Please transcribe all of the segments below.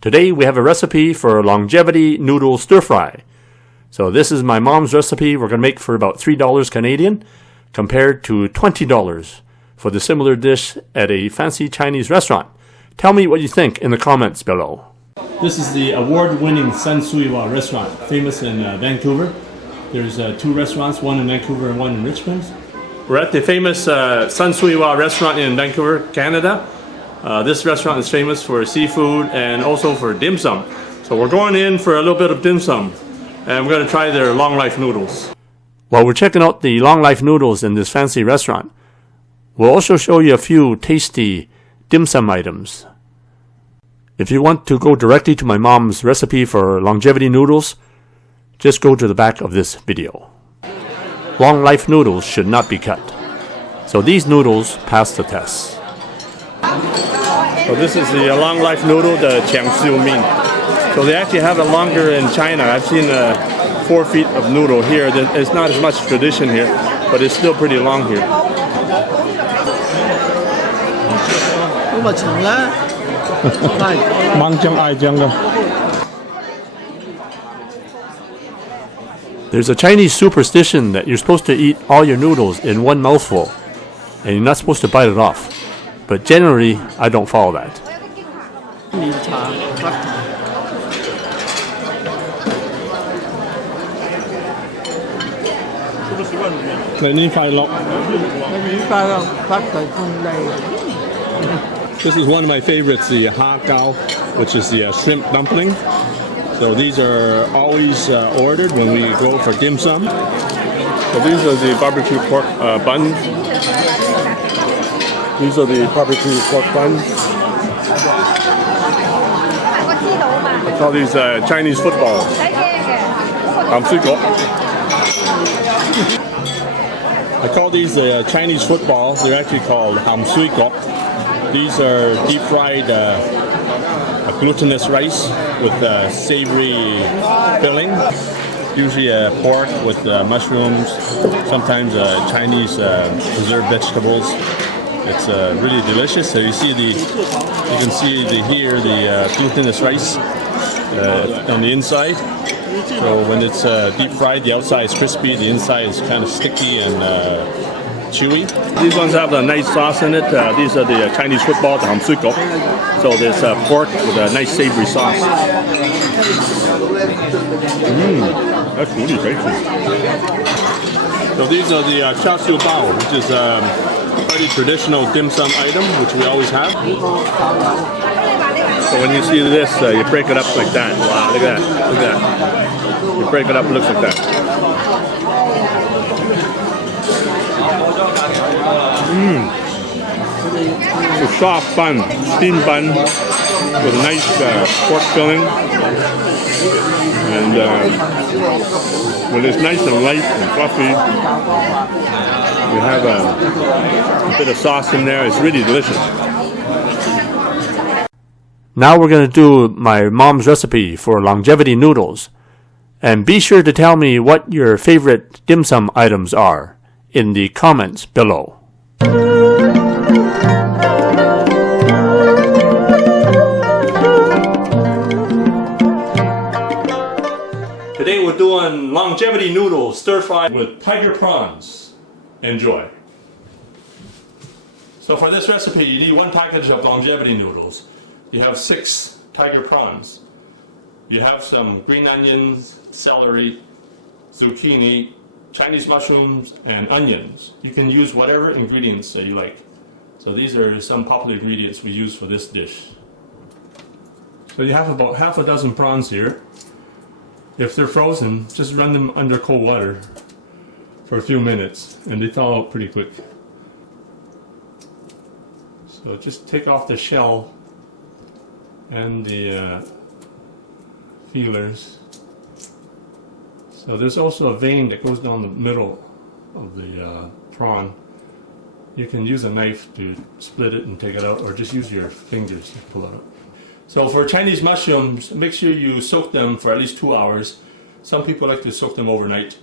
Today we have a recipe for longevity noodle stir fry. So this is my mom's recipe we're going to make for about $3 Canadian compared to $20 for the similar dish at a fancy Chinese restaurant. Tell me what you think in the comments below. This is the award-winning Sun Sui Wah Restaurant, famous in Vancouver. There's two restaurants, one in Vancouver and one in Richmond. We're at the famous Sun Sui Wah Restaurant in Vancouver, Canada. This restaurant is famous for seafood and also for dim sum. So we're going in for a little bit of dim sum, and we're going to try their long life noodles. While we're checking out the long life noodles in this fancy restaurant, we'll also show you a few tasty dim sum items. If you want to go directly to my mom's recipe for longevity noodles, just go to the back of this video. Long life noodles should not be cut. So these noodles pass the test. So this is the long life noodle, the Chiang Siu Min. So they actually have it longer in China. I've seen 4 feet of noodle here. It's not as much tradition here, but it's still pretty long here. There's a Chinese superstition that you're supposed to eat all your noodles in one mouthful, and you're not supposed to bite it off. But generally, I don't follow that. This is one of my favorites, the ha gao, which is the shrimp dumpling. So these are always ordered when we go for dim sum. So these are the barbecue pork buns. These are the barbecue pork buns. I call these Chinese footballs. I call these Chinese footballs. They're actually called ham sui gok. These are deep fried glutinous rice with savory filling. Usually pork with mushrooms, sometimes Chinese preserved vegetables. It's really delicious. So you can see here the glutinous rice on the inside. So when it's deep fried, the outside is crispy, the inside is kind of sticky and chewy. These ones have a nice sauce in it. These are the Chinese football, the ham sui gok. So there's pork with a nice savory sauce. That's really tasty. So these are the char siu bao, which is pretty traditional dim sum item, which we always have. So when you see this, you break it up like that. Wow, look at that, look at that. You break it up, it looks like that. It's a soft bun, steamed bun, with a nice pork filling. And when it's nice and light and fluffy, you have a bit of sauce in there. It's really delicious. Now we're going to do my mom's recipe for longevity noodles. And be sure to tell me what your favorite dim sum items are in the comments below. Today we're doing longevity noodles stir fry with tiger prawns. Enjoy. So for this recipe you need 1 package of longevity noodles. You have 6 tiger prawns. You have some green onions, celery, zucchini, Chinese mushrooms, and onions. You can use whatever ingredients you like. So these are some popular ingredients we use for this dish. So you have about half a dozen prawns here. If they're frozen, just run them under cold water for a few minutes and they thaw out pretty quick. So just take off the shell and the feelers. So there's also a vein that goes down the middle of the prawn. You can use a knife to split it and take it out, or just use your fingers to pull it out. So for Chinese mushrooms, make sure you soak them for at least 2 hours. Some people like to soak them overnight.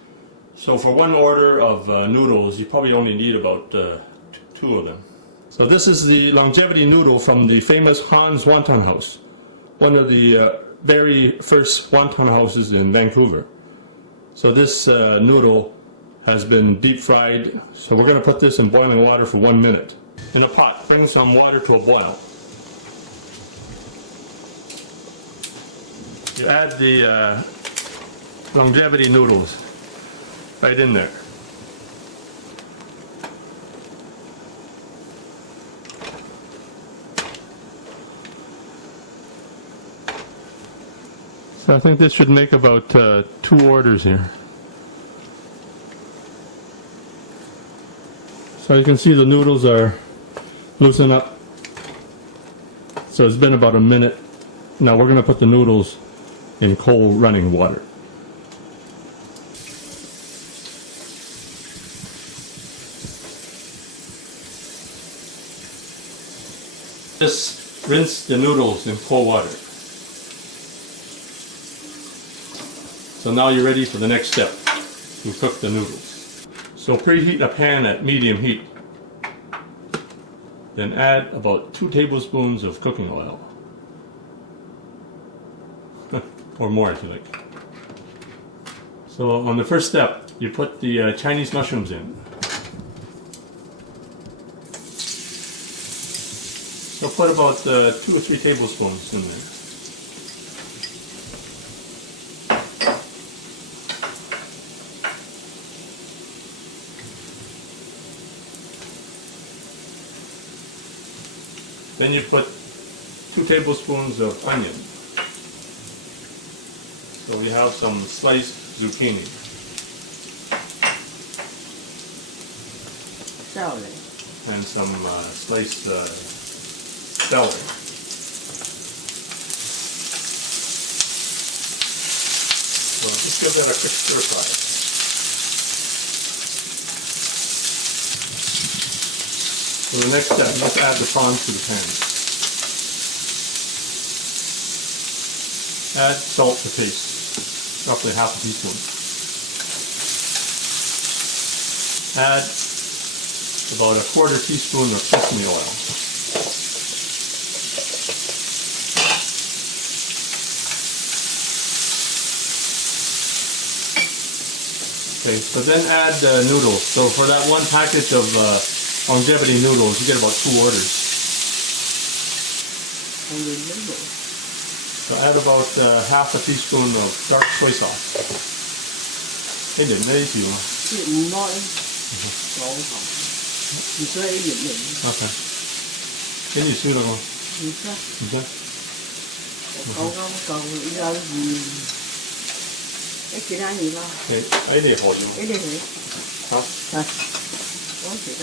So for 1 order of noodles, you probably only need about 2 of them. So this is the longevity noodle from the famous Han's Wonton House. one of the very first wonton houses in Vancouver. So this noodle has been deep fried. So we're going to put this in boiling water for 1 minute. In a pot, bring some water to a boil. You add the longevity noodles right in there. So I think this should make about 2 orders here. So you can see the noodles are loosened up. So it's been about a minute. Now we're going to put the noodles in cold running water. Just rinse the noodles in cold water. So now you're ready for the next step, to cook the noodles. So preheat a pan at medium heat. Then add about 2 tablespoons of cooking oil. Or more if you like. So on the first step, you put the Chinese mushrooms in. So put about 2 or 3 tablespoons in there. Then you put 2 tablespoons of onion. So we have some sliced zucchini. Celery. And some sliced celery. So just give that a quick stir fry. So the next step, let's add the prawns to the pan. Add salt to taste, roughly half a teaspoon. Add about a 1/4 teaspoon of sesame oil. Okay, so then add noodles. So for that 1 package of longevity noodles, you get about 2 orders. So add about half a teaspoon of dark soy sauce. 一點呢條啊？唔開，講頭，唔使一點點。OK， 跟住燒啦喎。唔使。唔使。夠有鹽，一其他嘢啦。Okay，呢啲何要？呢啲係。嚇？係。我記得。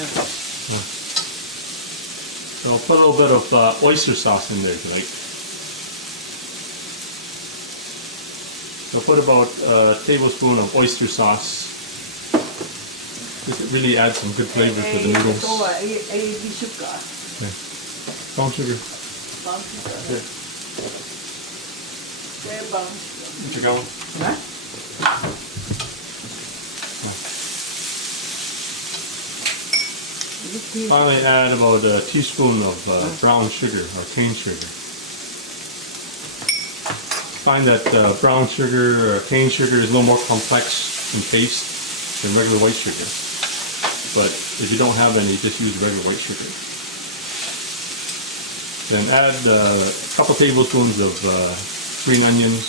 So I'll put a little bit of oyster sauce in there if you like. So put about a tablespoon of oyster sauce. This really adds some good flavor to the noodles. sugar. Okay. Brown sugar. Brown sugar. Okay. Brown sugar. What you going? Hả? Finally add about a teaspoon of brown sugar or cane sugar. Find that brown sugar or cane sugar is a little more complex in taste than regular white sugar. But if you don't have any, just use regular white sugar. Then add a couple tablespoons of green onions.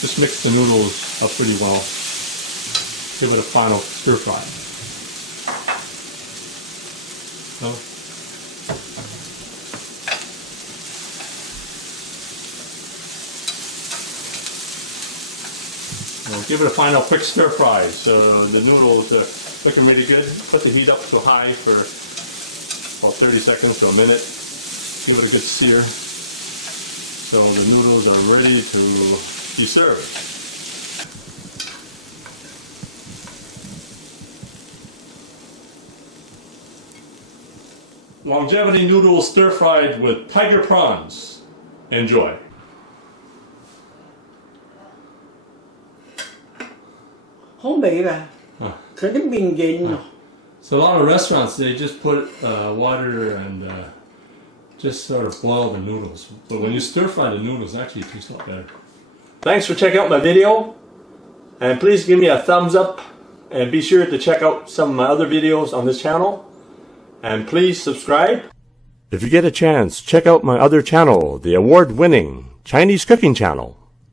Just mix the noodles up pretty well. Give it a final stir fry. So, we'll give it a final quick stir fry. So the noodles are looking really good. Put the heat up to high for about 30 seconds to a minute. Give it a good sear. So the noodles are ready to be served. Longevity noodles stir-fried with tiger prawns. Enjoy. Hông bị bà. Cái miền gì. So a lot of restaurants, they just put water and just sort of boil the noodles. But when you stir fry the noodles, actually it tastes a lot better. Thanks for checking out my video. And please give me a thumbs up. And be sure to check out some of my other videos on this channel. And please subscribe. If you get a chance, check out my other channel, the award-winning Chinese cooking channel.